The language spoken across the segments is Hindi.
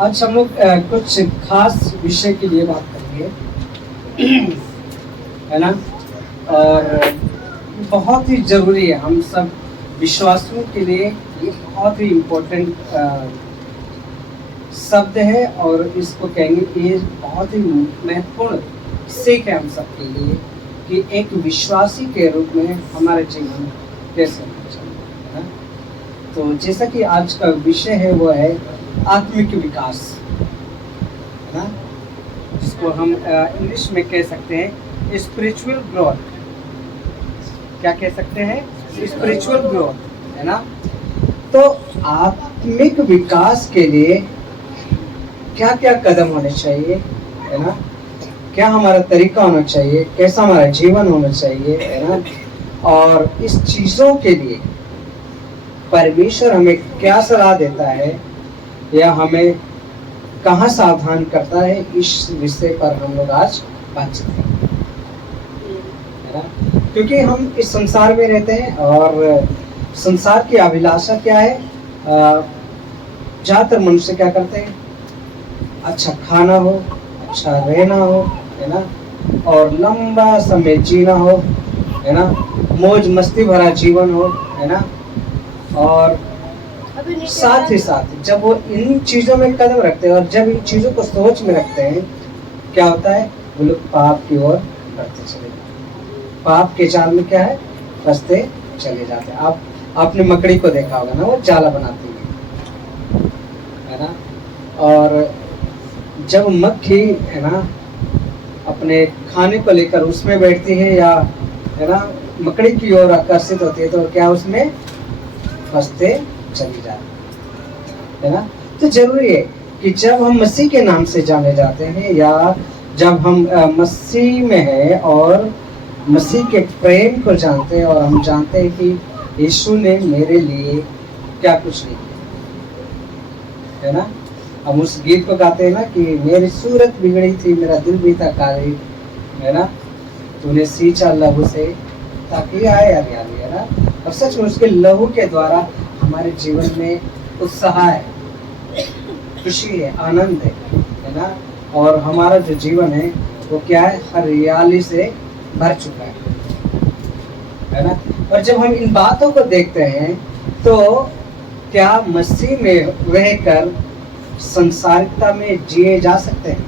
आज हम लोग कुछ खास विषय के लिए बात करेंगे, है ना। और बहुत ही ज़रूरी है, हम सब विश्वासियों के लिए ये बहुत ही इम्पोर्टेंट शब्द है। और इसको कहेंगे, ये बहुत ही महत्वपूर्ण सीख है हम सब के लिए कि एक विश्वासी के रूप में हमारा जीवन कैसे होना चाहिए, है ना। तो जैसा कि आज का विषय है वो है आत्मिक विकास, है ना, जिसको हम इंग्लिश में कह सकते हैं स्पिरिचुअल ग्रोथ। क्या कह सकते हैं? स्पिरिचुअल ग्रोथ, है ना। तो आत्मिक विकास के लिए क्या क्या कदम होने चाहिए, है ना, क्या हमारा तरीका होना चाहिए, कैसा हमारा जीवन होना चाहिए, है ना। और इस चीज़ों के लिए परमेश्वर हमें क्या सलाह देता है या हमें कहाँ सावधान करता है, इस विषय पर हम लोग आज बातचीत करेंगे, है ना। क्योंकि हम इस संसार में रहते हैं और संसार की अभिलाषा क्या है? ज़्यादातर मनुष्य क्या करते हैं? अच्छा खाना हो, अच्छा रहना हो, है ना, और लंबा समय जीना हो, है ना, मौज मस्ती भरा जीवन हो, है ना। और साथ ही साथ जब वो इन चीज़ों में कदम रखते हैं और जब इन चीज़ों को सोच में रखते हैं, क्या होता है? वो लोग पाप की ओर बढ़ते चले जाते हैं, पाप के जाल में क्या है? फंसते चले जाते हैं। आपने मकड़ी को देखा होगा ना, वो जाला बनाती है ना। और जब मक्खी, है ना, अपने खाने को लेकर उसमें बैठती है या, है ना, मकड़ी की ओर आकर्षित होती है, तो क्या उसमें फंसते चली जाती है ना। तो जरूरी है कि जब हम मसीह के नाम से जाने जाते हैं या जब हम मसीह में हैं और मसीह के प्रेम को जानते हैं और हम जानते हैं कि यीशु ने मेरे लिए क्या कुछ नहीं किया, है ना। हम उस गीत को गाते हैं ना कि मेरी सूरत बिगड़ी थी, मेरा दिल भी था काली, है ना, तूने सींचा लहू से ताकि आए हरियाली, है ना। और सच में उसके लहू के द्वारा हमारे जीवन में उत्साह है, खुशी है, आनंद है ना। और हमारा जो जीवन है वो क्या है? हरियाली से भर चुका है ना। और जब हम इन बातों को देखते हैं तो क्या मसीह में रहकर संसारिकता में जिए जा सकते हैं?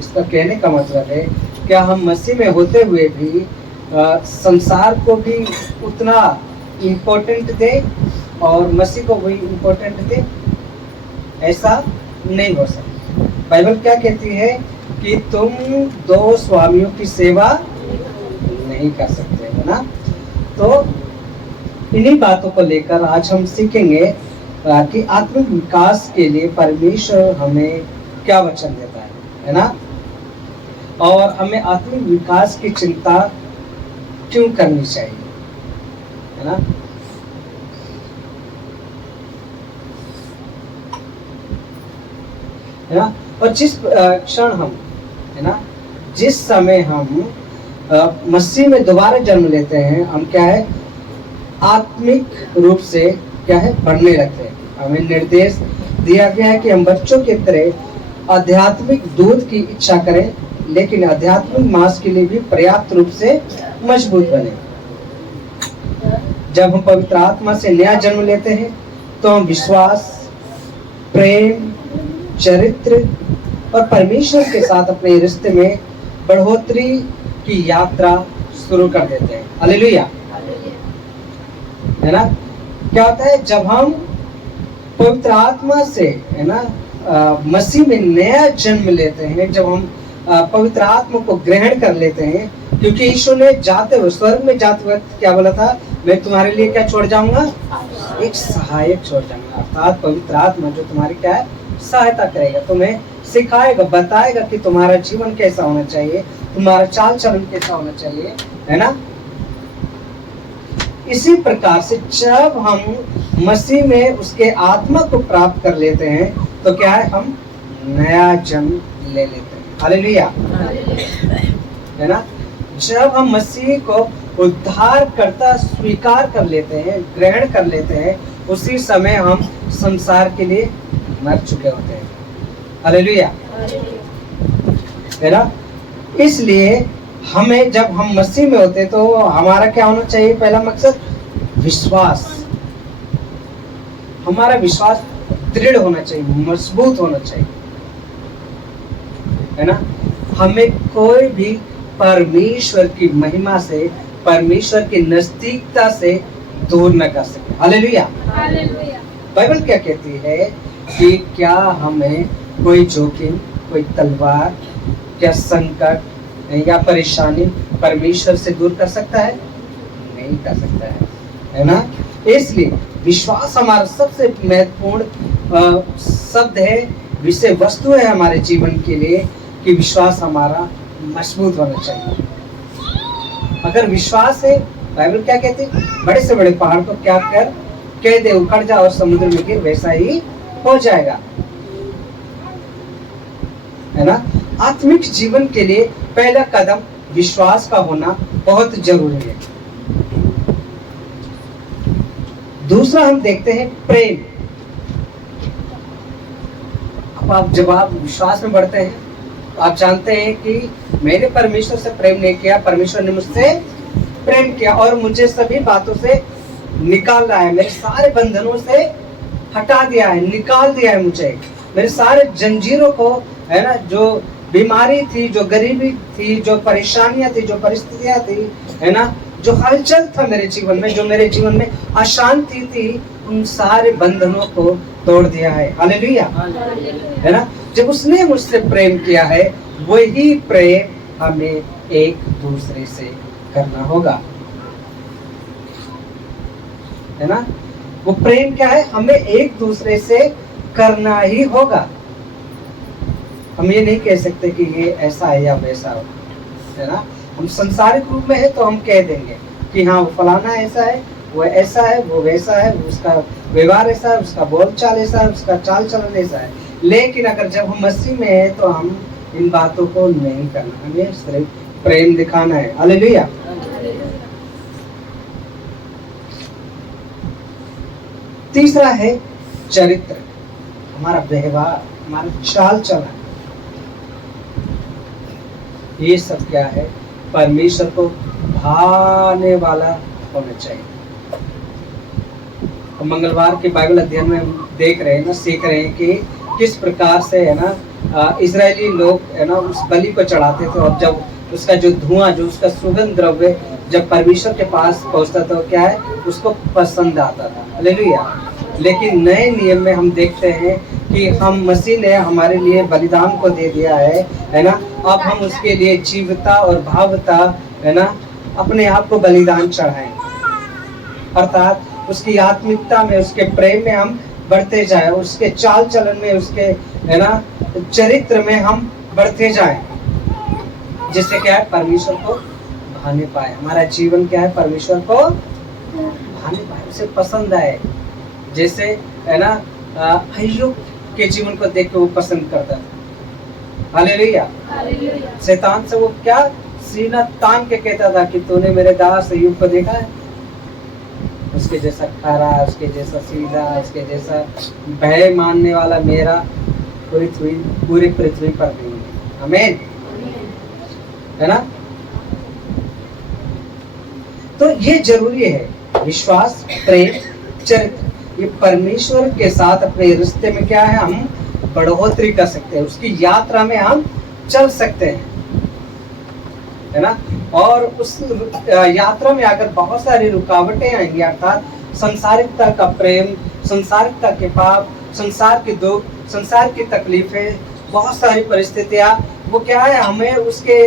इसका कहने का मतलब है, क्या हम मसीह में होते हुए भी संसार को भी उतना इम्पोर्टेंट दे और मसीह को वही इम्पोर्टेंट दे? ऐसा नहीं हो सकता। बाइबल क्या कहती है कि तुम दो स्वामियों की सेवा नहीं कर सकते, है ना। तो इन्हीं बातों को लेकर आज हम सीखेंगे कि आत्मिक विकास के लिए परमेश्वर हमें क्या वचन देता है ना। और हमें आत्मिक विकास की चिंता क्यों करनी चाहिए, है ना। है ना। और जिस क्षण हम, है ना, जिस समय हम मसीह में दोबारा जन्म लेते हैं, हम क्या है? आत्मिक रूप से क्या है? बढ़ने लगते हैं। हमें निर्देश दिया गया है कि हम बच्चों की तरह आध्यात्मिक दूध की इच्छा करें, लेकिन आध्यात्मिक मांस के लिए भी पर्याप्त रूप से मजबूत बने। जब हम पवित्र आत्मा से नया जन्म लेते हैं तो हम विश्वास, प्रेम, चरित्र और परमेश्वर के साथ अपने रिश्ते में बढ़ोतरी की यात्रा शुरू कर देते हैं। हालेलुया, है ना। क्या होता है जब हम पवित्र आत्मा से, है ना, मसीह में नया जन्म लेते हैं, जब हम पवित्र आत्मा को ग्रहण कर लेते हैं, क्योंकि यीशु ने जाते हुए, स्वर्ग में जाते वक्त क्या बोला था? मैं तुम्हारे लिए क्या छोड़ जाऊंगा? एक सहायक छोड़ जाऊंगा, अर्थात पवित्र आत्मा जो तुम्हारी क्या है? सहायता करेगा, तुम्हें सिखाएगा, बताएगा कि तुम्हारा जीवन कैसा होना चाहिए, तुम्हारा चाल चलन कैसा होना चाहिए, है ना। इसी प्रकार से जब हम मसीह में उसके आत्मा को प्राप्त कर लेते हैं तो क्या है? हम नया जन्म ले लेते हैं। हालेलुया, है ना। जब हम मसीह को उद्धारकर्ता स्वीकार कर लेते हैं, ग्रहण कर लेते हैं, उसी समय हम संसार के लिए मर चुके होते हैं। हालेलुया, है ना। इसलिए हमें, जब हम मसीह में होते तो हमारा क्या होना चाहिए? पहला मकसद विश्वास। हमारा विश्वास दृढ़ होना चाहिए, मजबूत होना चाहिए, है ना। हमें कोई भी परमेश्वर की महिमा से, परमेश्वर की नजदीकता से दूर न कर सके। हालेलुया। बाइबल क्या कहती है कि क्या हमें कोई जोखिम, कोई तलवार, क्या संकट या परेशानी परमेश्वर से दूर कर सकता है? नहीं कर सकता है ना। इसलिए विश्वास हमारा सबसे महत्वपूर्ण शब्द है, विषय वस्तु है हमारे जीवन के लिए, कि विश्वास हमारा मजबूत होना चाहिए। अगर विश्वास है, बाइबल क्या कहती है? बड़े से बड़े पहाड़ को क्या कर कह दे उखड़ जा और समुद्र में गिर, वैसा ही हो जाएगा, है ना। आत्मिक जीवन के लिए पहला कदम विश्वास का होना बहुत जरूरी है। दूसरा हम देखते हैं प्रेम। अब जब आप विश्वास में बढ़ते हैं, आप जानते हैं कि मैंने परमेश्वर से प्रेम नहीं किया, परमेश्वर ने मुझसे प्रेम किया और मुझे सभी बातों से निकाल रहा है, मेरे सारे बंधनों से हटा दिया है, निकाल दिया है मुझे, मेरे सारे जंजीरों को, है ना, जो बीमारी थी, जो गरीबी थी, जो परेशानियां थी, जो परिस्थितियां थी, है ना, जो हलचल था मेरे जीवन में, जो मेरे जीवन में अशांति थी, उन सारे बंधनों को तोड़ दिया है। हालेलुया, है ना। जब उसने मुझसे प्रेम किया है, वही प्रेम हमें एक दूसरे से करना होगा, है ना। वो प्रेम क्या है? हमें एक दूसरे से करना ही होगा। हम ये नहीं कह सकते कि ये ऐसा है या वैसा हो, है ना। हम संसारिक रूप में है तो हम कह देंगे कि हाँ वो फलाना ऐसा है, वो ऐसा है, वो वैसा है, उसका व्यवहार ऐसा है, उसका बोलचाल ऐसा है, उसका चाल चलन ऐसा है। लेकिन अगर जब हम मसीह में है तो हम इन बातों को नहीं करना, हमें सिर्फ प्रेम दिखाना है। हालेलुया। तीसरा है चरित्र, हमारा व्यवहार, हमारा चाल चलन। ये सब क्या है? परमेश्वर को भाने वाला होना चाहिए। मंगलवार के बाइबल अध्ययन में हम देख रहे हैं ना, सीख रहे हैं कि किस प्रकार से, है ना, इजरायली लोग, है ना, उस बलि को चढ़ाते थे और जब उसका जो धुआं, जो उसका सुगंध द्रव्य जब परमेश्वर के पास पहुंचता था, क्या है, उसको पसंद आता था। हालेलुया। लेकिन नए नियम में हम देखते हैं कि हम, मसीह ने हमारे लिए बलिदान को दे दिया है ना। अब हम उसके लिए जीवता और भावता, है ना, अपने आप को बलिदान चढ़ाएं, अर्थात उसकी आत्मिकता में, उसके प्रेम में हम बढ़ते जाएं, उसके चाल चलन में, उसके, है ना, चरित्र में हम बढ़ते जाएं, जिससे क्या है, परमेश्वर को भाने पाए। हमारा जीवन क्या है? परमेश्वर को भाने पाए, उसे पसंद आए। जैसे, है ना, अय्यूब के जीवन को देख के वो पसंद करता था। हालेलुया। शैतान से वो क्या सीना तान के कहता था कि तूने मेरे दास अय्यूब को देखा है? उसके जैसा खरा, उसके जैसा सीधा, उसके जैसा भय मानने वाला मेरा पूरी पृथ्वी पर नहीं है। आमीन, है ना। तो ये जरूरी है, विश्वास, प्रेम, चरित्र। ये परमेश्वर के साथ अपने रिश्ते में क्या है, हम बढ़ोतरी कर सकते हैं, उसकी यात्रा में हम चल सकते हैं, है ना। और उस यात्रा में अगर बहुत सारी रुकावटें आएंगी, अर्थात संसारिकता का प्रेम, संसारिकता के पाप, संसार के दुख, संसार की तकलीफें, बहुत सारी परिस्थितियां, वो क्या है, हमें उसके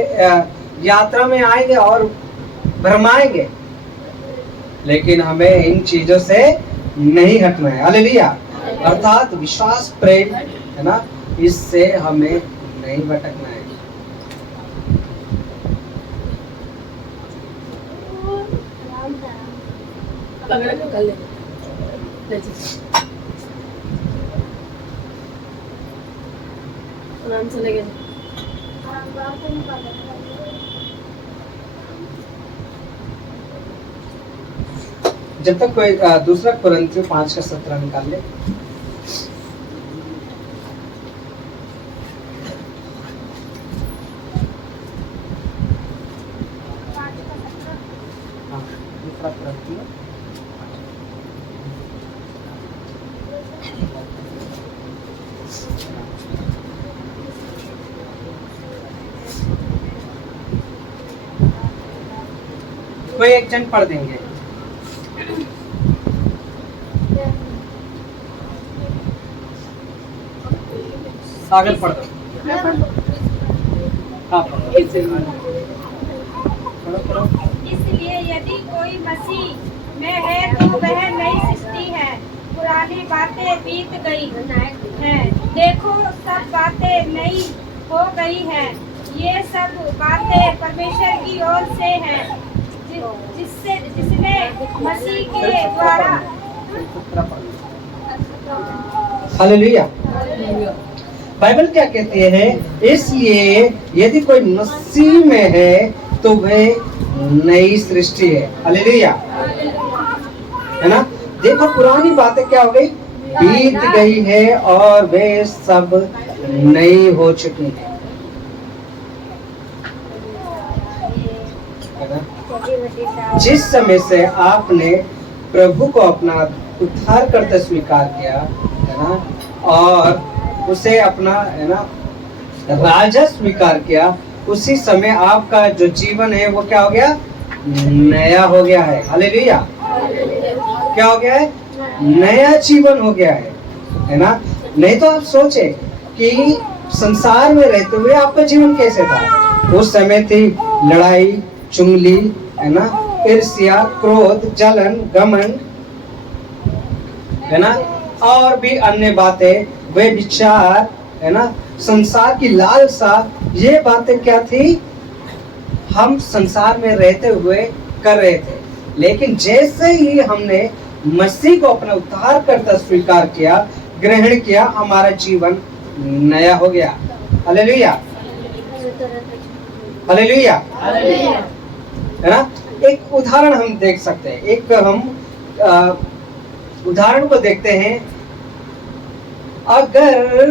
यात्रा में आएंगे और भरमाएंगे, लेकिन हमें इन चीजों से नहीं हटना है। हालेलुया। अर्थात विश्वास, प्रेम, है ना, इससे हमें नहीं भटकना है। जब तक कोई दूसरा कुरिन्थियों 5 का 17 निकाल ले। कोई एक जन पढ़ देंगे। सागर पढ़ दो। हाँ पढ़ो। इसलिए यदि कोई मसीह में है तो वह नई सृष्टि है, पुरानी बातें बीत गई हैं, देखो सब बातें नई हो गई हैं। ये सब बातें परमेश्वर की ओर से हैं, जिसने मसीह के द्वारा। हालेलुया। बाइबल क्या कहती है? इसलिए यदि कोई मसीह में है तो वह नई सृष्टि है। हालेलुया, है ना? देखो पुरानी बातें क्या हो गई, बीत गई है और वे सब नई हो चुकी है। जिस समय से आपने प्रभु को अपना उद्धार करते स्वीकार किया, है ना, और उसे अपना, है ना, राजा स्वीकार किया, उसी समय आपका जो जीवन है वो क्या हो गया, नया हो गया है। हालेलुया। क्या हो गया है? नया जीवन हो गया है ना? नहीं तो आप सोचे कि संसार में रहते हुए आपका जीवन कैसे था? उस समय थी लड़ाई, चुगली, है ना, ईर्ष्या, क्रोध, जलन, घमंड, है ना, और भी अन्य बातें, वे विचार, है ना, संसार की लालसा, ये बातें क्या थी? हम संसार में रहते हुए कर रहे थे। लेकिन जैसे ही हमने मसीह को अपना उद्धार करता स्वीकार किया, ग्रहण किया, हमारा जीवन नया हो गया। हालेलुया, हालेलुया, है ना? एक उदाहरण हम देख सकते हैं। एक हम उदाहरण को देखते हैं। अगर,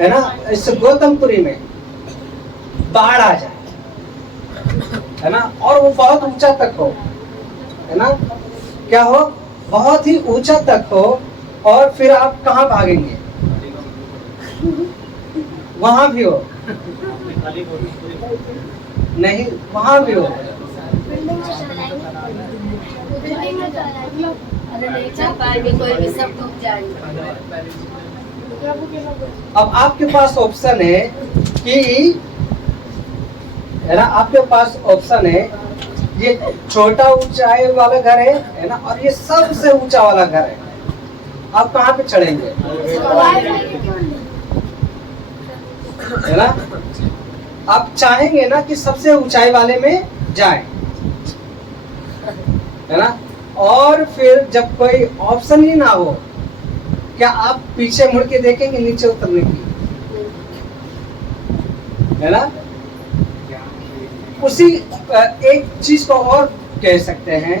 है ना, इस गौतमपुरी में बाढ़ आ जाए, है ना, और वो बहुत ऊंचा तक हो, है ना, क्या हो, बहुत ही ऊंचा तक हो, और फिर आप कहाँ भागेंगे? वहां भी हो नहीं, वहां भी हो। अब आपके पास ऑप्शन है कि, है ना, आपके पास ऑप्शन है, ये छोटा ऊंचाई वाला घर है ना, और ये सबसे ऊंचा वाला घर है। आप कहाँ पे चढ़ेंगे? है ना? आप चाहेंगे ना कि सबसे ऊंचाई वाले में जाएं, है ना? और फिर जब कोई ऑप्शन ही ना हो, क्या आप पीछे मुड़ के देखेंगे नीचे उतरने की? है ना? उसी एक चीज को और कह सकते हैं,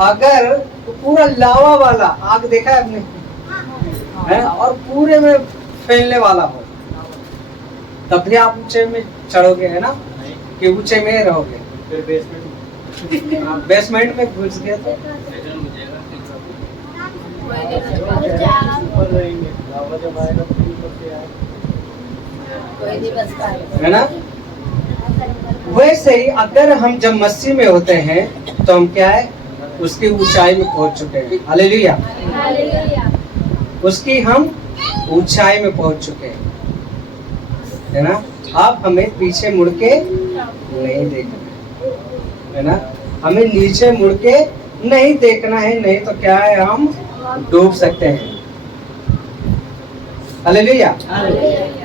अगर पूरा लावा वाला आग देखा है आपने, है ना, और पूरे में फैलने वाला हो, तब भी आप ऊंचे में चढ़ोगे, है ना, कि ऊंचे में रहोगे? बेसमेंट में घुस गया तो है ना? वैसे ही अगर हम जब मसीह में होते हैं तो हम क्या है, उसकी ऊंचाई में पहुंच चुके हैं। हालेलुया, उसकी हम ऊंचाई में पहुंच चुके हैं, है ना? अब हमें पीछे मुड़ के नहीं देखना, है ना, हमें नीचे मुड़ के नहीं देखना है, नहीं तो क्या है, हम डूब सकते हैं। हालेलुया,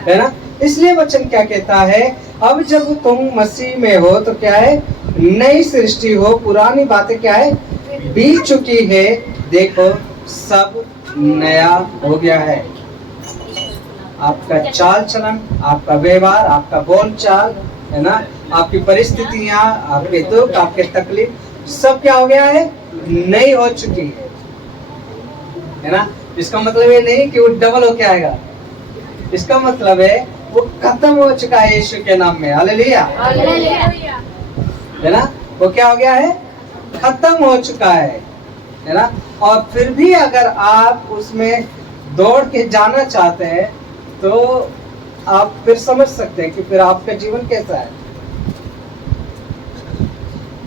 है ना? इसलिए वचन क्या कहता है, अब जब तुम मसीह में हो तो क्या है, नई सृष्टि हो, पुरानी बातें क्या है, बीत चुकी है, देखो सब नया हो गया है। आपका चाल चलन, आपका व्यवहार, आपका बोल चाल, है ना, आपकी परिस्थितियां, आपके दुख, आपके तकलीफ, सब क्या हो गया है, नई हो चुकी है ना? इसका मतलब ये नहीं कि वो डबल होके आएगा, इसका मतलब है वो खत्म हो चुका है यीशु के नाम में। हालेलुया, है ना? वो क्या हो गया है, खत्म हो चुका है ना? और फिर भी अगर आप उसमें दौड़ के जाना चाहते हैं तो आप फिर समझ सकते हैं कि फिर आपका जीवन कैसा है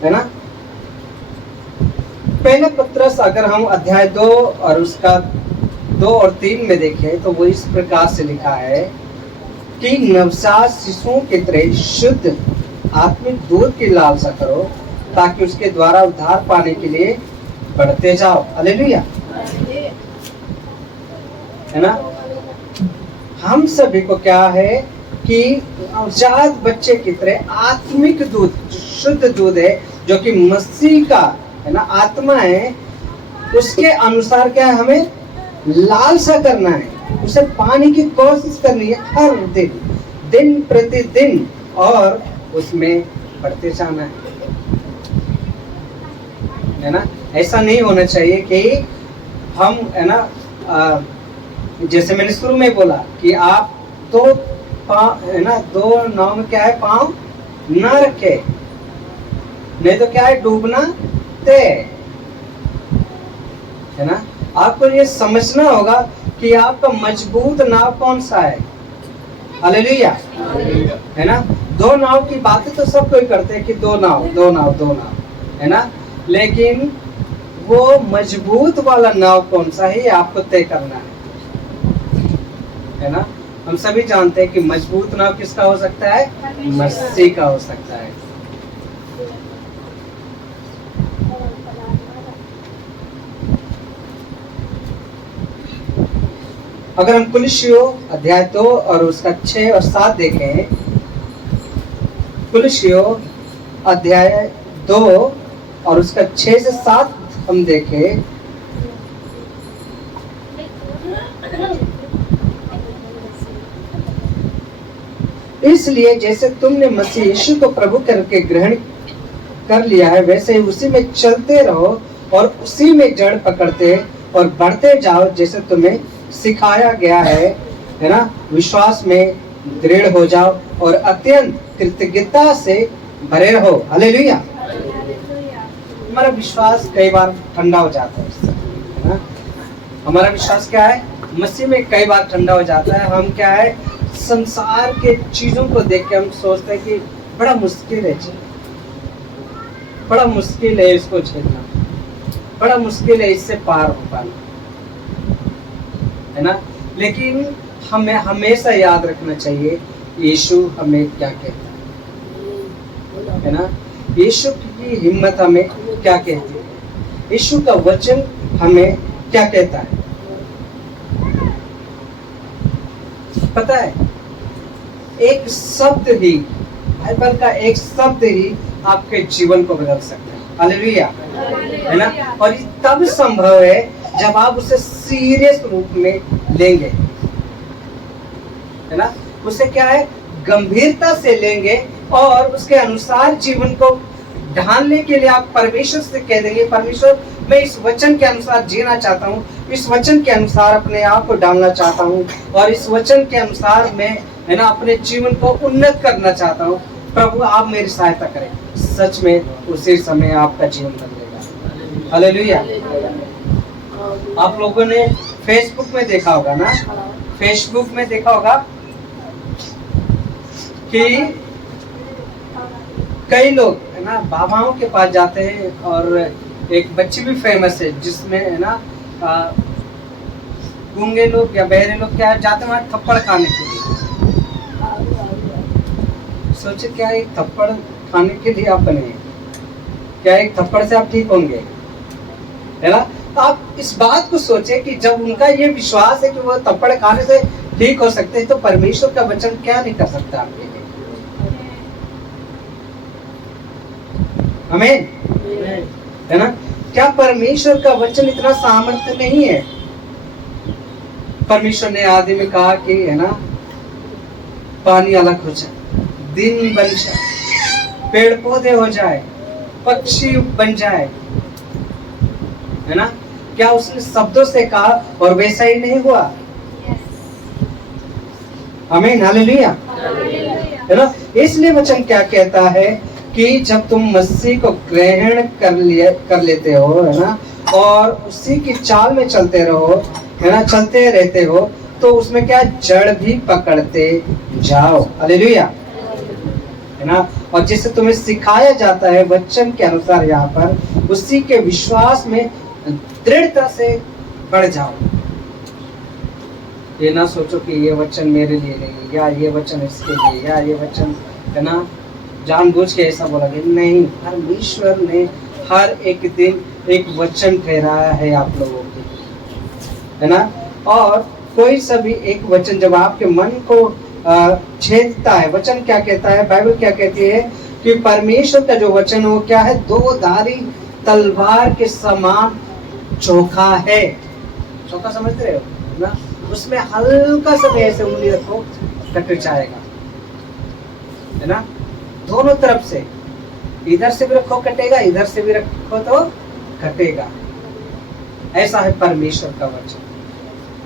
है ना। पहले पत्रस अगर हम अध्याय 2 और उसका 2 और 3 में देखें तो वो इस प्रकार से लिखा है कि नवजात शिशुओं की तरह शुद्ध आत्मिक दूध की लालसा करो ताकि उसके द्वारा उद्धार पाने के लिए बढ़ते जाओ। हालेलुया, है ना। हम सभी को क्या है कि नवजात बच्चे की तरह आत्मिक दूध, जो शुद्ध दूध है, जो कि मसीह का है ना आत्मा है, उसके अनुसार क्या है, हमें लालसा करना है, उसे पाने की कोशिश करनी है हर दिन, दिन प्रतिदिन, और उसमें बढ़ते जाना है ना। ऐसा नहीं होना चाहिए कि हम है ना जैसे मैंने शुरू में बोला कि आप तो है ना 2 नाव में क्या है, पांव ना रखे, नहीं तो क्या है, डूबना तय है ना। आपको ये समझना होगा कि आपका मजबूत नाव कौन सा है। हालेलुया, है ना। 2 नाव की बातें तो सब कोई करते हैं कि 2 नाव है ना, लेकिन वो मजबूत वाला नाव कौन सा है, ये आपको तय करना है ना। हम सभी जानते हैं कि मजबूत नाव किसका हो सकता है, मसीह का हो सकता है। अगर हम कुलुस्सियों अध्याय 2 और उसका 6 और 7 देखें, कुलुस्सियों अध्याय 2 और उसका 6 से 7 हम देखें, इसलिए जैसे तुमने मसीह यीशु को प्रभु करके ग्रहण कर लिया है, वैसे ही उसी में चलते रहो और उसी में जड़ पकड़ते और बढ़ते जाओ, जैसे तुम्हें सिखाया गया है ना। विश्वास में दृढ़ हो जाओ और अत्यंत कृतज्ञता से भरे रहो। हालेलुया। हमारा विश्वास कई बार ठंडा हो जाता है ना। हमारा विश्वास क्या है, मसीह में कई बार ठंडा हो जाता है। हम क्या है, संसार के चीजों को देख के हम सोचते हैं कि बड़ा मुश्किल है जी, बड़ा मुश्किल है इसको झेलना, बड़ा मुश्किल है इससे पार हो पाना, है ना। लेकिन हमें हमेशा याद रखना चाहिए यीशु हमें क्या कहता है ना। यीशु की हिम्मत हमें क्या कहती है, यीशु का वचन हमें क्या कहता है। पता है, एक शब्द ही, बाइबल का एक शब्द ही आपके जीवन को बदल सकता है। हालेलुया, है ना। और ये तब संभव है जब आप उसे सीरियस रूप में लेंगे, है ना। उसे क्या है, गंभीरता से लेंगे और उसके अनुसार जीवन को ढालने के लिए आप परमेश्वर से कह देंगे, परमेश्वर मैं इस वचन के अनुसार जीना चाहता हूँ, इस वचन के अनुसार अपने आप को डालना चाहता हूँ, और इस वचन के अनुसार मैं है ना अपने जीवन को उन्नत करना चाहता हूँ। प्रभु आप मेरी सहायता करें। सच में उसी समय आपका जीवन बदलेगा। हालेलुया। आप लोगों ने फेसबुक में देखा होगा ना, फेसबुक में देखा होगा कि कई लोग है ना बाबाओं के पास जाते हैं, और एक बच्ची भी फेमस है जिसमें है ना गूंगे लोग या बहरे लोग क्या जाते हैं वहाँ थप्पड़ खाने के लिए। सोचे क्या एक थप्पड़ खाने के लिए आप बने, क्या एक थप्पड़ से आप ठीक होंगे, है ना। तो आप इस बात को सोचे कि जब उनका ये विश्वास है कि वो थप्पड़ खाने से ठीक हो सकते हैं, तो परमेश्वर का वचन क्या नहीं कर सकता आपके लिए। आमीन, है ना। क्या परमेश्वर का वचन इतना सामर्थ्य नहीं है। परमेश्वर ने आदि में कहा कि है ना पानी अलग हो जाए, दिन बन जाए, पेड़ पौधे हो जाए, पक्षी बन जाए, है ना। क्या उसने शब्दों से कहा और वैसा ही नहीं हुआ। आमीन, हालेलुया, है ना। इसलिए वचन क्या कहता है कि जब तुम मसीह को ग्रहण कर लेते हो, है ना, और उसी की चाल में चलते रहो, है ना, चलते रहते हो, तो उसमें क्या जड़ भी पकड़ते जाओ। हालेलुया, है ना। और जिसे तुम्हें सिखाया जाता है वचन के अनुसार यहाँ पर, उसी के विश्वास में दृढ़ता से बढ़ जाओ। ये ना सोचो कि ये वचन मेरे लिए नहीं, या ये वचन इसके लिए, या ये वचन है ना जानबूझ के ऐसा बोला गया नहीं। परमेश्वर ने हर एक दिन एक वचन ठहराया है आप लोगों के, है ना। और कोई सा भी एक वचन जब आपके मन को छेदता है, वचन क्या कहता है, बाइबल क्या कहती है कि परमेश्वर का जो वचन है वो क्या है, दो धारी तलवार के समान चोखा है। चोखा समझते रहे हो ना, उसमें हल्का सा भी ऐसे उंगली रखो कट जाएगा, है ना। दोनों तरफ से, इधर से भी रखो कटेगा, इधर से भी रखो तो कटेगा। ऐसा है परमेश्वर का वचन,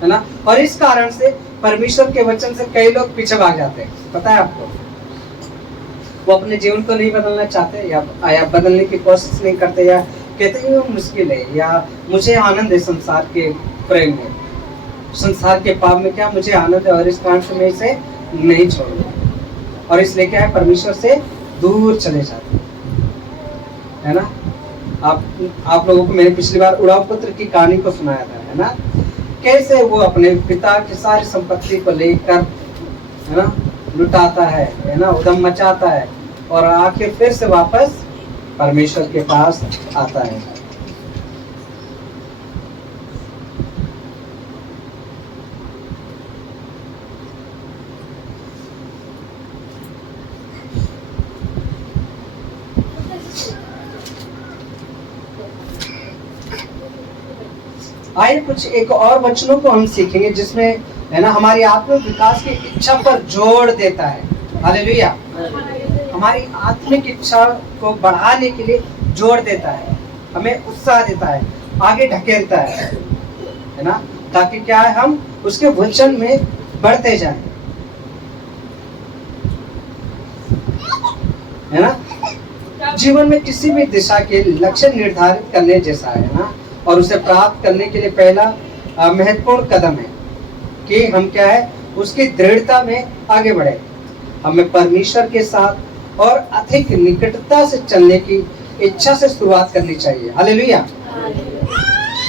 है ना। और इस कारण से परमेश्वर के वचन से कई लोग पीछे भाग जाते हैं, पता है आपको। वो अपने जीवन को नहीं बदलना चाहते, या बदलने की कोशिश नहीं करते, या कहते हैं वो मुश्किल है, या मुझे आनंद है संसार के प्रेम में, संसार के पाप में क्या मुझे आनंद है, और इस कारण से मैं इसे नहीं छोड़ूंगा। और इसलिए क्या है, परमेश्वर से दूर चले जाते हैं, है ना। आप लोगों को मैंने पिछली बार उड़ाव पुत्र की कहानी को सुनाया था, है ना। कैसे वो अपने पिता की सारी संपत्ति को लेकर, है ना, लुटाता है ना, उधम मचाता है, और आखिर फिर से वापस परमेश्वर के पास आता है। आइए कुछ एक और वचनों को हम सीखेंगे जिसमें, है ना, हमारी आत्मिक विकास की इच्छा पर जोर देता है। हालेलुया। हमारी आत्मिक इच्छा को बढ़ाने के लिए जोर देता है, हमें उत्साह देता है, आगे ढकेलता है ना, ताकि क्या है, हम उसके वचन में बढ़ते जाएं, है ना। जीवन में किसी भी दिशा के लक्ष्य निर्धारित करने जैसा है ना, और उसे प्राप्त करने के लिए पहला महत्वपूर्ण कदम है कि हम क्या है, उसकी दृढ़ता में आगे बढ़े। हमें परमेश्वर के साथ और अधिक निकटता से चलने की इच्छा से शुरुआत करनी चाहिए। हालेलुया,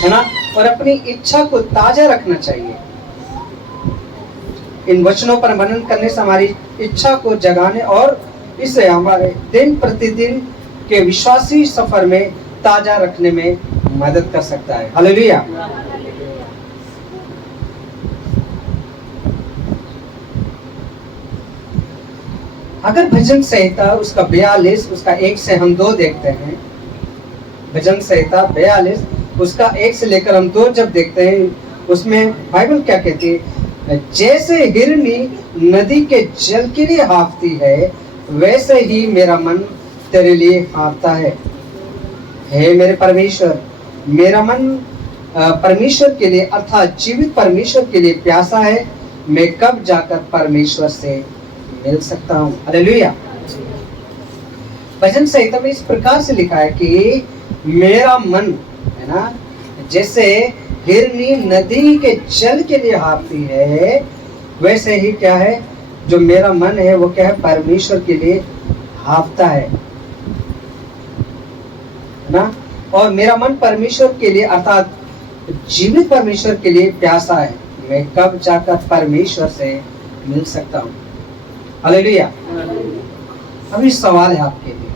है ना। और अपनी इच्छा को ताजा रखना चाहिए। इन वचनों पर मनन करने से हमारी इच्छा को जगाने और इसे हमारे दिन प्रतिदिन के विश्वासी सफर में ताजा रखने में मदद कर सकता है। हालेलुया। अगर भजन संहिता उसका 42 उसका 1 से हम 2 देखते हैं, भजन संहिता 42 उसका 1 से लेकर हम 2 जब देखते हैं, उसमें बाइबल क्या कहती है, जैसे हिरनी नदी के जल के लिए हाँफती है, वैसे ही मेरा मन तेरे लिए हाँफता है। हे मेरे परमेश्वर, मेरा मन परमेश्वर के लिए अर्थात जीवित परमेश्वर के लिए प्यासा है। मैं कब जाकर परमेश्वर से मिल सकता हूँ। हालेलुया। भजन संहिता में इस प्रकार से लिखा है कि मेरा मन, है ना, जैसे हिरनी नदी के जल के लिए हाँफती है, वैसे ही क्या है, जो मेरा मन है वो क्या है, परमेश्वर के लिए हाँफता है ना। और मेरा मन परमेश्वर के लिए अर्थात जीवित परमेश्वर के लिए प्यासा है। मैं कब जाकर परमेश्वर से मिल सकता हूँ। हालेलुया। अभी सवाल है आपके लिए,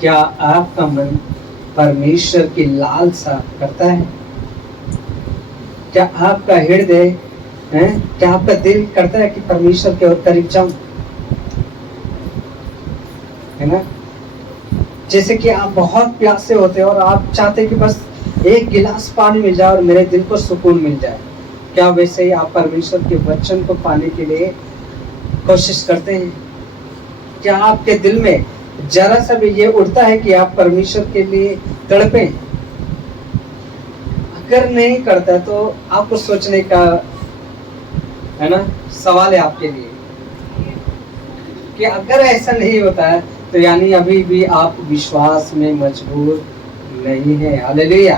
क्या आपका मन परमेश्वर की लालसा करता है? क्या आपका हृदय है, क्या आपका दिल करता है कि परमेश्वर के और करीब जाऊं, है ना। जैसे कि आप बहुत प्यासे होते हैं और आप चाहते हैं कि बस एक गिलास पानी मिल जाए और मेरे दिल को सुकून मिल जाए, क्या वैसे ही आप परमेश्वर के वचन को पाने के लिए कोशिश करते हैं? क्या आपके दिल में जरा सा भी ये उठता है कि आप परमेश्वर के लिए तड़पें? अगर नहीं करता तो आपको सोचने का, है ना, सवाल है आपके लिए कि अगर ऐसा नहीं होता है तो यानी अभी भी आप विश्वास में मजबूर नहीं है। हालेलुया।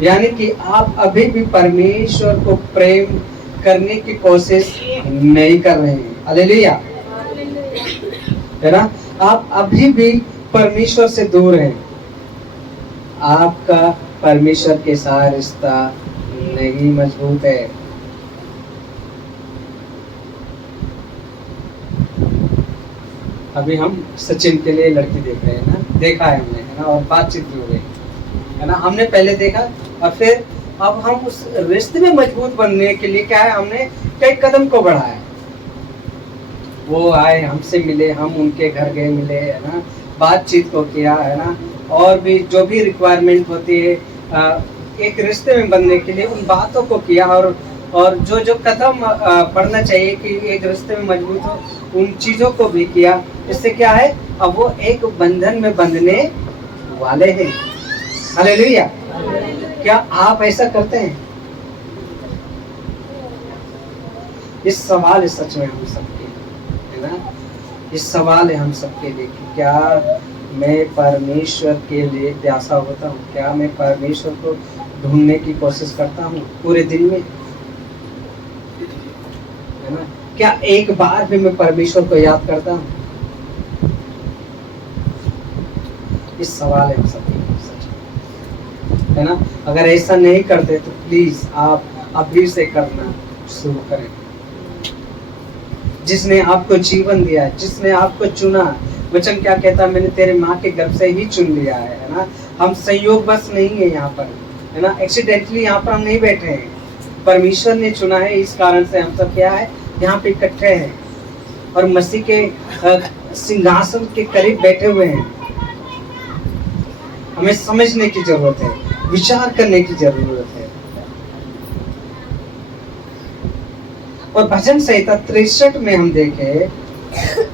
यानी कि आप अभी भी परमेश्वर को प्रेम करने की कोशिश नहीं कर रहे हैं। हालेलुया। है ना। आप अभी भी परमेश्वर से दूर हैं, आपका परमेश्वर के साथ रिश्ता नहीं मजबूत है। अभी हम सचिन के लिए लड़की देख रहे हैं ना, देखा है हमने, है ना, और बातचीत भी हो गई, है ना। हमने पहले देखा और फिर अब हम उस रिश्ते में मजबूत बनने के लिए क्या है, हमने कई कदम को बढ़ाया। वो आए, हमसे मिले, हम उनके घर गए, मिले, है ना, बातचीत को किया, है ना, और भी जो भी रिक्वायरमेंट होती है एक रिश्ते में बनने के लिए उन बातों को किया, और जो जो कदम बढ़ना चाहिए कि एक रिश्ते में मजबूत हो, उन चीज़ों को भी किया। इससे क्या है, अब वो एक बंधन में बंधने वाले हैं। हालेलुया। क्या आप ऐसा करते हैं? इस सवाल है सच में हम सबके, है ना, इस सवाल है हम सबके लिए कि क्या मैं परमेश्वर के लिए प्यासा होता हूँ? क्या मैं परमेश्वर को ढूंढने की कोशिश करता हूँ पूरे दिन में, है ना? क्या एक बार भी मैं परमेश्वर को याद करता हूँ? इस सवाल है हम सबके लिए, सच, है ना। अगर ऐसा नहीं करते तो प्लीज आप अभी से करना शुरू करें। जिसने आपको जीवन दिया, जिसने आपको चुना, वचन क्या कहता है, मैंने तेरे माँ के गर्भ से ही चुन लिया है ना। हम संयोग बस नहीं है यहाँ पर, है ना, एक्सीडेंटली यहाँ पर हम नहीं बैठे हैं, परमेश्वर ने चुना है। इस कारण से हम सब क्या है, यहाँ पे इकट्ठे हैं और मसीह के सिंहासन के करीब बैठे हुए हैं। हमें समझने की जरूरत है, विचार करने की जरूरत है। और भजन संहिता 63 में हम देखें,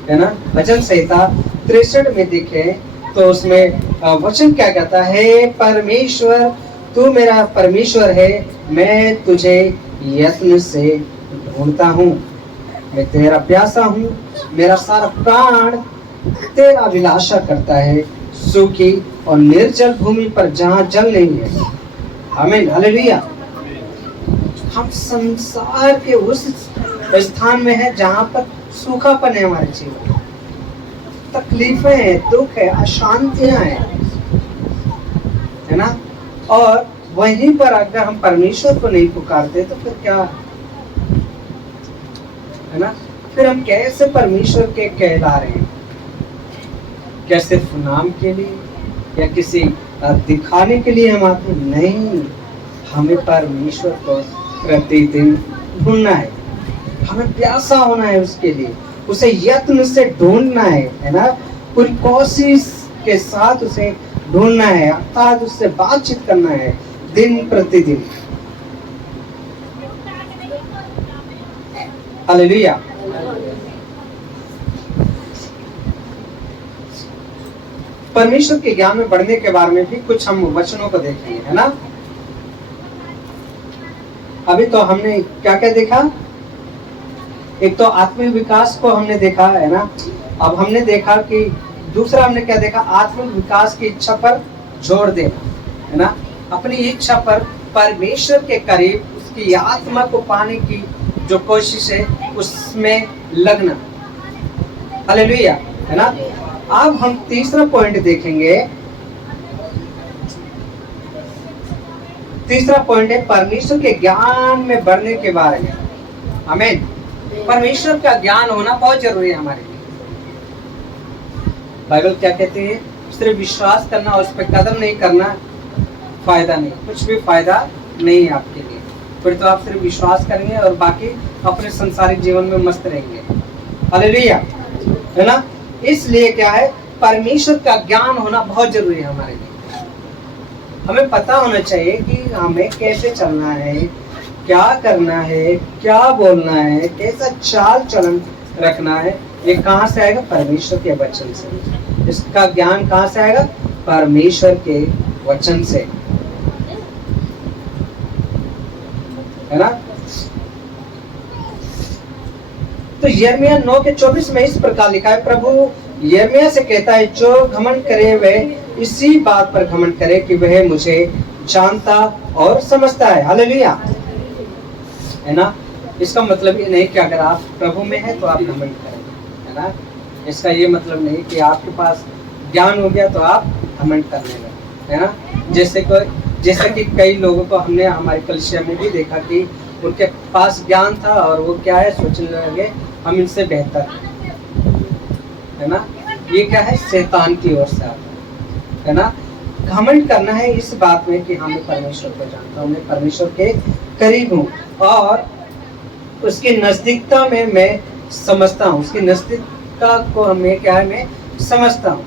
है ना, भजन संहिता 63 में देखें तो उसमें वचन क्या कहता है, परमेश्वर तू मेरा परमेश्वर है, मैं तुझे यत्न से ढूंढता हूँ, मैं तेरा प्यासा हूँ, मेरा सारा प्राण तेरा अभिलाषा करता है, सूखी और निर्जल भूमि पर जहाँ जल नहीं है। आमीन, हालेलुया। हम संसार के उस स्थान में है जहाँ पर सूखापन है, हमारे जीवन तकलीफें हैं, दुख है, अशांतियां हैं, है ना। और वहीं पर अगर हम परमेश्वर को नहीं पुकारते तो फिर क्या, है ना, फिर हम कैसे परमेश्वर के कहला रहे हैं? क्या सिर्फ नाम के लिए या किसी दिखाने के लिए हम आते? नहीं, हमें परमेश्वर को प्रतिदिन ढूंढना है, हमें प्यासा होना है उसके लिए, उसे यत्न से ढूंढना है ना, पूरी कोशिश के साथ उसे ढूंढना है, अर्थात उससे बातचीत करना है दिन प्रतिदिन। हालेलुया। परमेश्वर के ज्ञान में बढ़ने के बारे में भी कुछ हम वचनों को देखेंगे, है ना। अभी तो हमने क्या क्या देखा, एक तो आत्मिक विकास को हमने देखा, है ना। अब हमने देखा कि दूसरा हमने क्या देखा, आत्मिक विकास की इच्छा पर जोर देना, है ना, अपनी इच्छा पर परमेश्वर के करीब उसकी आत्मा को पाने की जो कोशिश है उसमें लगना। हालेलुया, है ना। अब हम तीसरा पॉइंट देखेंगे। तीसरा पॉइंट है परमेश्वर के ज्ञान में बढ़ने के बारे में। आमीन। परमेश्वर का ज्ञान होना बहुत जरूरी है हमारे लिए। बाइबल क्या कहती है, सिर्फ विश्वास करना और उस पर कदम नहीं करना फायदा नहीं, कुछ भी फायदा नहीं है आपके लिए। फिर तो आप सिर्फ विश्वास करेंगे और बाकी अपने संसारिक जीवन में मस्त रहेंगे। हालेलुया, है ना। इसलिए क्या है, परमेश्वर का ज्ञान होना बहुत जरूरी है हमारे लिए। हमें पता होना चाहिए कि हमें कैसे चलना है, क्या करना है, क्या बोलना है, कैसा चाल चलन रखना है। ये कहाँ से आएगा? परमेश्वर के वचन से। इसका ज्ञान कहाँ से आएगा? परमेश्वर के वचन से, है ना। तो यिर्मयाह 9:24 में इस प्रकार लिखा है, प्रभु यिर्मयाह से कहता है, जो घमंड करे वह इसी बात पर घमंड करे कि वह मुझे जानता और समझता है। हालेलुया, है ना। इसका मतलब ये नहीं कि अगर आप प्रभु में हैं तो आप घमंड करें, है ना। इसका ये मतलब नहीं कि आपके पास ज्ञान हो गया तो आप घमंड करने लगे, है ना। जैसे कि कई लोगों को हमने हमारी कलीसिया में भी देखा कि उनके पास ज्ञान था और वो क्या है, सोचने लगे हम इनसे बेहतर है ना। ये क्या है, शैतान की ओर से आता है ना। घमंड करना है इस बात में कि हमें परमेश्वर को जानता हूँ, मैं परमेश्वर के करीब हूँ और उसकी नजदीकता में मैं समझता हूँ, उसकी नजदीकता को हमें क्या है, मैं समझता हूँ,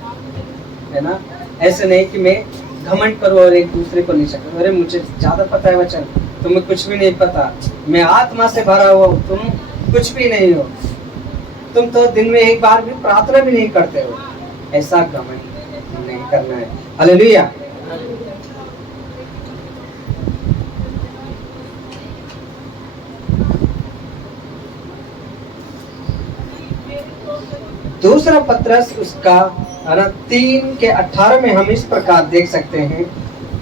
है ना। ऐसे नहीं कि मैं घमंड करूँ और एक दूसरे को नहीं सकूँ, अरे मुझे ज्यादा पता है वचन, तुम्हें कुछ भी नहीं पता, मैं आत्मा से भरा हुआ हूँ, तुम कुछ भी नहीं हो, तुम तो दिन में एक बार भी प्रार्थना भी नहीं करते हो। ऐसा घमंड नहीं करना है। हालेलुया। दूसरा पत्रस उसका 3:18 में हम इस प्रकार देख सकते हैं,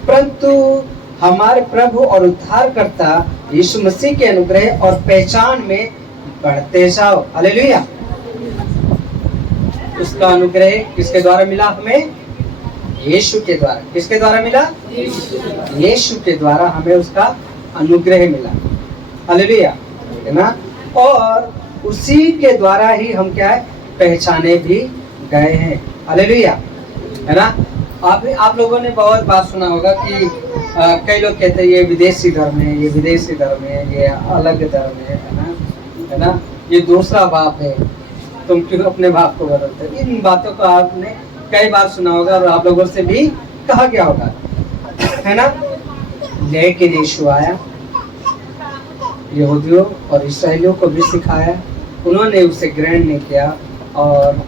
परंतु हमारे प्रभु और उद्धारकर्ता यीशु मसीह के अनुग्रह और पहचान में बढ़ते जाओ। हालेलुया। उसका अनुग्रह किसके द्वारा मिला हमें? यीशु के द्वारा। किसके द्वारा मिला? यीशु के द्वारा हमें उसका अनुग्रह मिला। हालेलुया, है ना। और उसी के द्वारा ही हम क्या है, पहचाने भी गए हैं। हालेलुया, है ना। आप लोगों ने बहुत बात सुना होगा कि कई लोग कहते हैं ये विदेशी धर्म है, ये विदेशी धर्म है, ये अलग धर्म है ना, ये दूसरा बाप है, तुम क्यों अपने बाप को बदलते हो। इन बातों को आपने कई बार सुना होगा और आप लोगों से भी कहा गया होगा, है ना। लेकिन यीशु आया, यहूदियों और इस्राएलियों को भी सिखाया, उन्होंने उसे ग्रहण नहीं किया और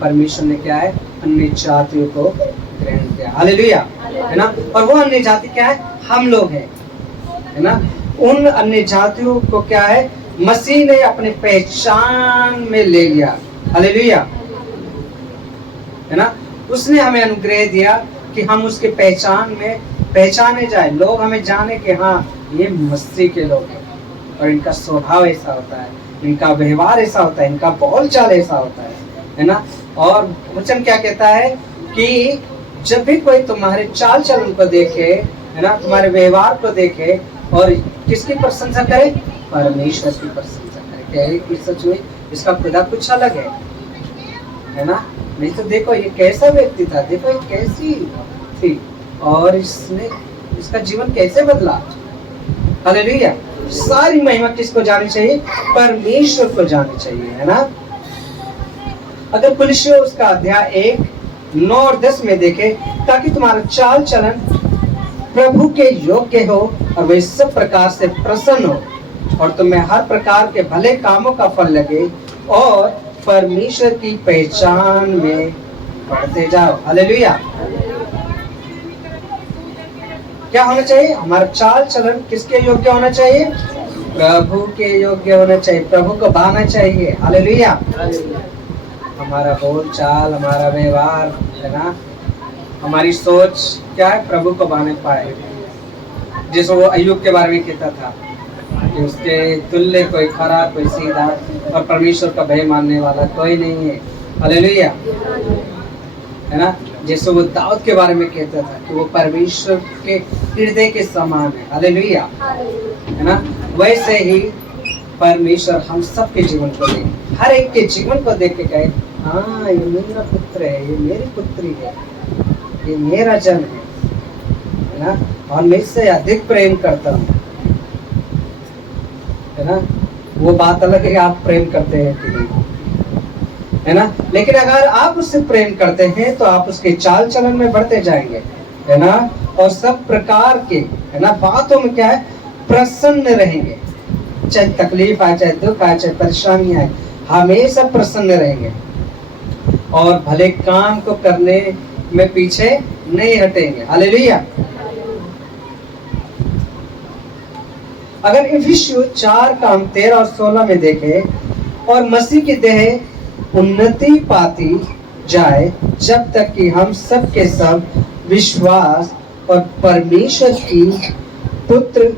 परमेश्वर ने क्या है, अन्य जातियों को ग्रहण किया। हालेलुया, है ना। और वो अन्य जाति क्या है? हम लोग हैं, है ना। उन अन्य जातियों को क्या है, मसीह ने अपने पहचान में ले लिया। हालेलुया, है ना। उसने हमें अनुग्रह दिया कि हम उसके पहचान में पहचाने जाए, लोग हमें जाने कि हाँ ये मसीह के लोग हैं और इनका स्वभाव ऐसा होता है, इनका व्यवहार ऐसा होता है, इनका बोलचाल ऐसा होता है ना। और वचन क्या कहता है कि जब भी कोई तुम्हारे चाल चलन को देखे, है ना, तुम्हारे व्यवहार को देखे और किसकी प्रशंसा करे? परमेश्वर की प्रशंसा करे कि सच में इसका खुदा कुछ अलग है ना। नहीं तो देखो ये कैसा व्यक्ति था, देखो ये कैसी थी और इसका जीवन कैसे बदला। हालेलुया। सारी महिमा किसको जानी चाहिए? परमेश्वर को जानी चाहिए, है ना। अगर कुलुस्सियों उसका अध्याय 1:9 और 10 में देखे, ताकि तुम्हारा चाल चलन प्रभु के योग्य हो और वे सब प्रकार से प्रसन्न हो और तुम्हें हर प्रकार के भले कामों का फल लगे और परमेश्वर की पहचान में बढ़ते जाओ। हालेलुया। क्या होना चाहिए? हमारा चाल चलन किसके योग्य होना चाहिए? प्रभु के योग्य होना चाहिए, प्रभु को भाना चाहिए। हालेलुया। हमारा बोल चाल, हमारा व्यवहार, है ना, हमारी सोच क्या है? प्रभु को भाने पाए। जैसे वो अय्यूब के बारे में कहता था कि उसके तुल्य कोई खरा, कोई सीधा और परमेश्वर का भय मानने वाला कोई नहीं है। हालेलुया, है ना। जैसे वो दाऊद के बारे में कहता था कि वो परमेश्वर के हृदय के समान है। हालेलुया, है ना। वैसे ही परमेश्वर हम सबके जीवन को देख, हर एक के जीवन को देख के कहे, हाँ ये मेरा पुत्र है, ये मेरी पुत्री है, ये मेरा जन है ना, और मैं इससे अधिक प्रेम करता हूँ, है ना। वो बात अलग है आप प्रेम करते हैं कि नहीं, है ना। लेकिन अगर आप उससे प्रेम करते हैं तो आप उसके चाल चलन में बढ़ते जाएंगे, है ना। और सब प्रकार के, है ना, बातों में क्या है? प्रसन्न रहेंगे। चाहे तकलीफ आए, चाहे दुख आए, चाहे परेशानी आए, हमेशा प्रसन्न रहेंगे और भले काम को करने में पीछे नहीं हटेंगे। हालेलुया। अगर इफिसियों 4:13 और 16 में देखें, और मसीह की देह उन्नति पाती जाए जब तक कि हम सब के सब विश्वास और परमेश्वर की पुत्र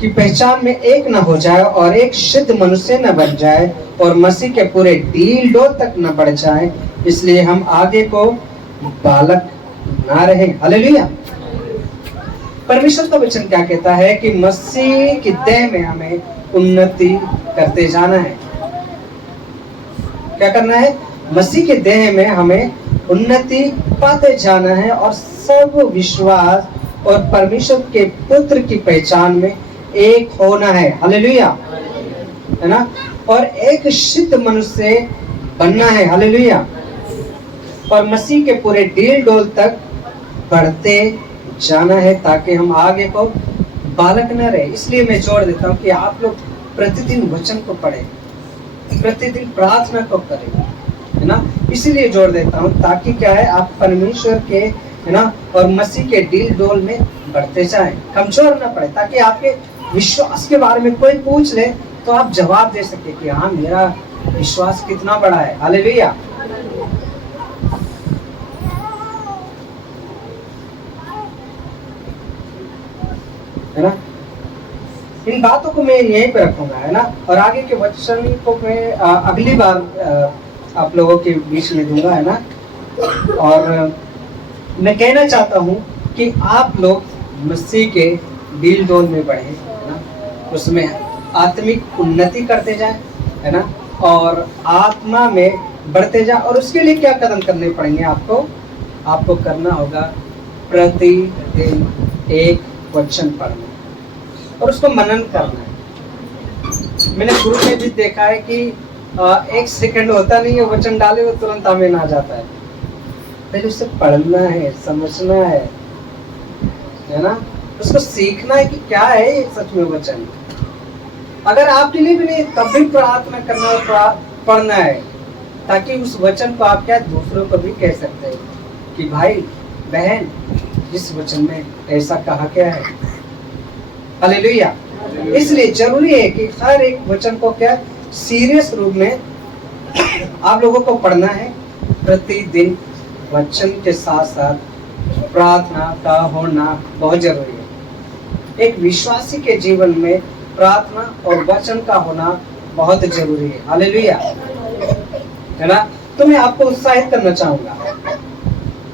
की पहचान में एक न हो जाए और एक शुद्ध मनुष्य न बन जाए और मसीह के पूरे डील डोल तक न बढ़ जाए, इसलिए हम आगे को बालक ना रहे। हालेलुया। परमेश्वर का वचन क्या कहता है कि मसीह की देह में हमें उन्नति करते जाना है। क्या करना है? मसीह के देह में हमें उन्नति पाते जाना है और सब विश्वास और परमेश्वर के पुत्र की पहचान में एक होना है। हालेलुया, है ना। और एक शुद्ध मनुष्य बनना है। हालेलुया। और मसीह के पूरे डील डोल तक बढ़ते जाना है ताकि हम आगे को बालक न रहे। इसलिए मैं जोर देता हूँ कि आप लोग प्रतिदिन वचन को पढ़ें, प्रतिदिन प्रार्थना को करें, है ना। इसीलिए जोर देता हूँ ताकि क्या है, आप परमेश्वर के, है ना, और मसीह के डील डोल में बढ़ते जाएं, कमजोर न पड़े, ताकि आपके विश्वास के बारे में कोई पूछ ले तो आप जवाब दे सके कि हाँ, मेरा विश्वास कितना बड़ा है। हालेलुया। है ना। इन बातों को मैं यहीं पे रखूंगा, है ना, और आगे के वचन को मैं अगली बार आप लोगों के बीच में दूंगा, है ना। और मैं कहना चाहता हूँ कि आप लोग मसीह के डील डोल में बढ़े, है ना, उसमें आत्मिक उन्नति करते जाए, है ना, और आत्मा में बढ़ते जाए। और उसके लिए क्या कदम करने पड़ेंगे आपको करना होगा प्रतिदिन एक वचन पढ़ना और उसको मनन करना है। मैंने गुरु में भी देखा है कि एक सेकंड होता नहीं है, वचन डाले वो तुरंत आमीन आ जाता है। पहले उसे पढ़ना है, समझना है ना, उसको सीखना है कि क्या है ये सच में वचन। अगर आपके लिए भी नहीं, तब भी प्रार्थना करना और पढ़ना है, ताकि उस वचन को आप क्या दूसरों को भी कह सकते हैं कि भाई बहन, इस वचन में ऐसा कहा क्या है। हालेलुया। इसलिए जरूरी है कि हर एक वचन को क्या सीरियस रूप में आप लोगों को पढ़ना है। प्रतिदिन वचन के साथ साथ प्रार्थना का होना बहुत जरूरी है। एक विश्वासी के जीवन में प्रार्थना और वचन का होना बहुत जरूरी है। हालेलुया, है ना। तो मैं आपको उत्साहित करना चाहूंगा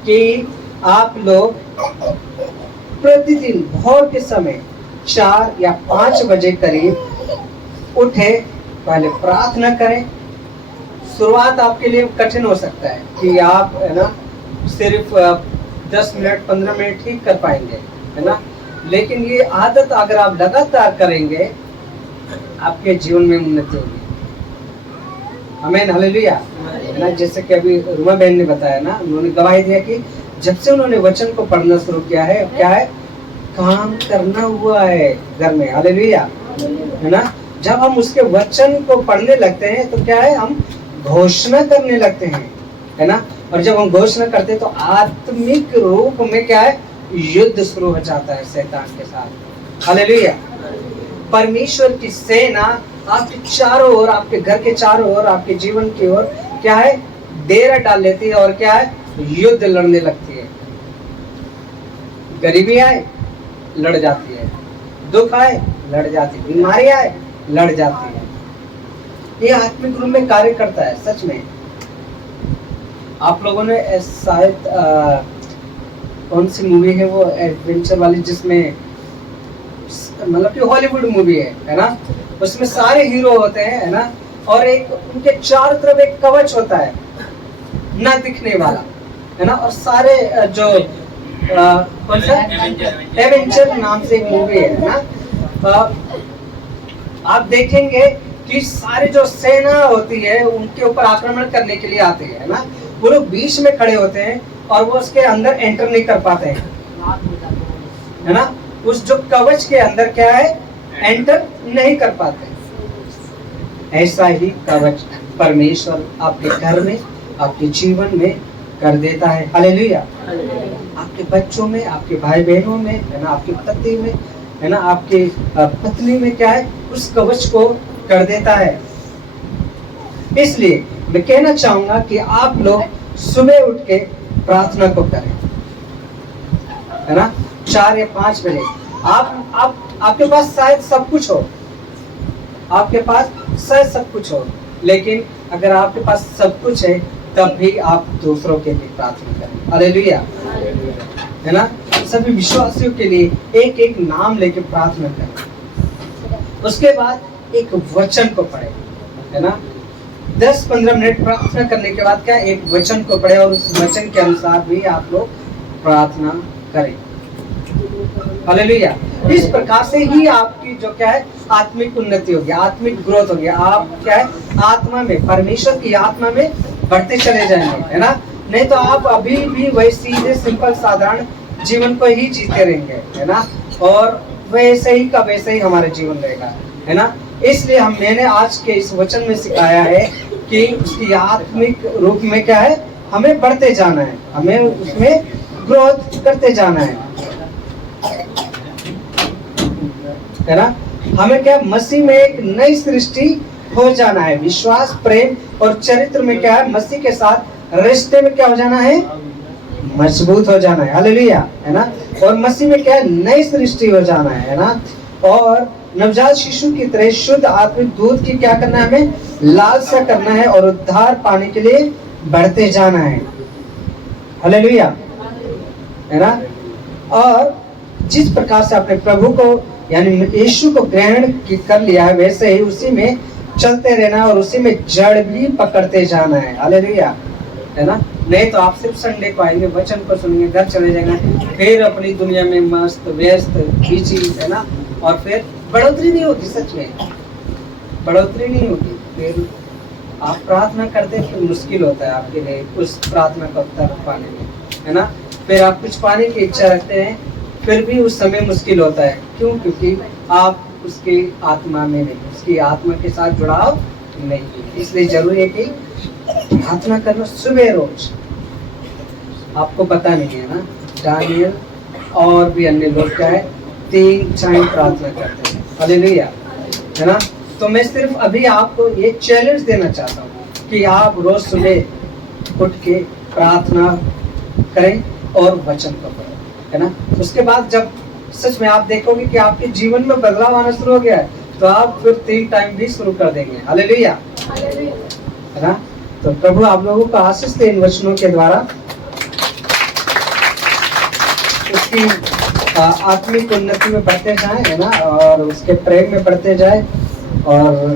कि आप लोग प्रतिदिन भोर के समय 4 या 5 बजे करीब उठे, पहले प्रार्थना करें। शुरुआत आपके लिए कठिन हो सकता है कि आप, है ना, सिर्फ 10 मिनट 15 मिनट ही कर पाएंगे, है ना, लेकिन ये आदत अगर आप लगातार करेंगे आपके जीवन में उन्नति होगी। आमीन, हालेलुया, है ना। जैसे कि अभी रुमा बहन ने बताया ना, उन्होंने गवाही दिया कि जब से उन्होंने वचन को पढ़ना शुरू किया है, क्या है, काम करना हुआ है घर में। हालेलुया, है ना। जब हम उसके वचन को पढ़ने लगते हैं तो क्या है, हम घोषणा करने लगते हैं, है ना। और जब हम घोषणा करते हैं तो आत्मिक रूप में क्या है, युद्ध शुरू हो जाता है शैतान के साथ। हालेलुया। परमेश्वर की सेना आपके चारों ओर, आपके घर के चारों ओर, आपके जीवन की ओर क्या है, डेरा डाल लेती है और क्या है, युद्ध लड़ने लगती है। गरीबी आए लड़ जाती है, दुख आए लड़ जाती है, बीमारी आए लड़ जाती है। ये आत्मिक रूप में कार्य करता है सच में। आप लोगों ने शायद कौन सी मूवी है वो एडवेंचर वाली, जिसमें मतलब कि हॉलीवुड मूवी है ना, उसमें सारे हीरो होते हैं, है ना, और एक उनके चारों तरफ एक कवच होता है ना दिखने वाला, है ना। और सारे जो कौन सा एवेंजर नाम से एक मूवी है ना, आप देखेंगे कि सारे जो सेना होती है उनके ऊपर आक्रमण करने के लिए आते हैं, है ना। वो लोग बीच में खड़े होते हैं और वो उसके अंदर एंटर नहीं कर पाते हैं, है ना। उस जो कवच के अंदर क्या है, एंटर नहीं कर पाते। ऐसा ही कवच परमेश्वर आपके घर में, आपके जीवन में कर देता है। हालेलुया। आपके बच्चों में, आपके भाई बहनों में, है ना, आपके पति में, है ना, आपके पत्नी में क्या है, उस कवच को कर देता है। इसलिए मैं कहना चाहूंगा कि आप लोग सुबह उठ के प्रार्थना को करें, है ना, 4 या 5 बजे। आप आपके पास शायद सब कुछ हो, आपके पास शायद सब कुछ हो, लेकिन अगर आपके पास सब कुछ है तब भी आप दूसरों के लिए प्रार्थना करें। हालेलुया, है ना। सभी विश्वासियों के लिए एक एक नाम लेके प्रार्थना करें। उसके बाद एक वचन को पढ़े, है ना। 10-15 मिनट प्रार्थना करने के बाद क्या, एक वचन को पढ़े और उस वचन के अनुसार भी आप लोग प्रार्थना करें। हालेलुया। इस प्रकार से ही आपकी जो क्या है आत्मिक उन्नति होगी, आत्मिक ग्रोथ होगी। आप क्या है आत्मा में, परमेश्वर की आत्मा में बढ़ते चले जाएंगे, है ना। नहीं तो आप अभी भी वही सीधे सिंपल साधारण जीवन को ही जीते रहेंगे, है ना, और वैसे ही का वैसे ही हमारे जीवन रहेगा, है ना। इसलिए मैंने आज के इस वचन में सिखाया है कि उसकी आत्मिक रूप में क्या है, हमें बढ़ते जाना है, हमें उसमें ग्रोथ करते जाना है ना। हमें क्या मसीह में एक नई सृष्टि हो जाना है। विश्वास, प्रेम और चरित्र में क्या है, मसीह के साथ रिश्ते में क्या हो जाना है, मजबूत हो जाना है। हालेलुया, है ना। और मसीह में क्या है, नई सृष्टि हो जाना है ना। और नवजात शिशु की तरह शुद्ध आत्मिक दूध की क्या करना है, हमें लालसा करना है और उद्धार पाने के लिए बढ़ते जाना है। हालेलुया, है ना। और जिस प्रकार से अपने प्रभु को यानी यीशु को ग्रहण कर लिया है, वैसे ही उसी में चलते रहना है और उसी में जड़ भी पकड़ते जाना है। हालेलुया, है ना। नहीं तो आप सिर्फ संडे को आएंगे, वचन को सुनेंगे, घर चले जाएंगे, फिर अपनी दुनिया में मस्त व्यस्त बिजी, है ना, और फिर बढ़ोतरी नहीं होगी, सच में बढ़ोतरी नहीं होगी। फिर आप प्रार्थना करते फिर मुश्किल होता है आपके लिए उस प्रार्थना का उत्तर पाने में, है ना। फिर आप कुछ पाने की इच्छा रखते हैं, फिर भी उस समय मुश्किल होता है। क्यों? क्योंकि आप उसकी आत्मा में नहीं, उसकी आत्मा के साथ जुड़ाव नहीं है। इसलिए जरूरी है कि प्रार्थना करना सुबह रोज। आपको पता नहीं है ना, दानियल और भी अन्य लोग क्या है 3 टाइम प्रार्थना करते हैं। हालेलुया, है ना। तो मैं सिर्फ अभी आपको ये चैलेंज देना चाहता हूँ कि आप रोज सुबह उठ के प्रार्थना करें और वचन को पढ़ें, है ना। उसके बाद जब सच में आप देखोगे कि आपके जीवन में बदलाव आना शुरू हो गया है, तो आप फिर 3 टाइम भी शुरू कर देंगे। हालेलुया, है ना। तो प्रभु आप लोगों को आशीष दे इन वचनों के द्वारा, उसकी आत्मिक उन्नति में बढ़ते जाए, है ना, और उसके प्रेम में बढ़ते जाए और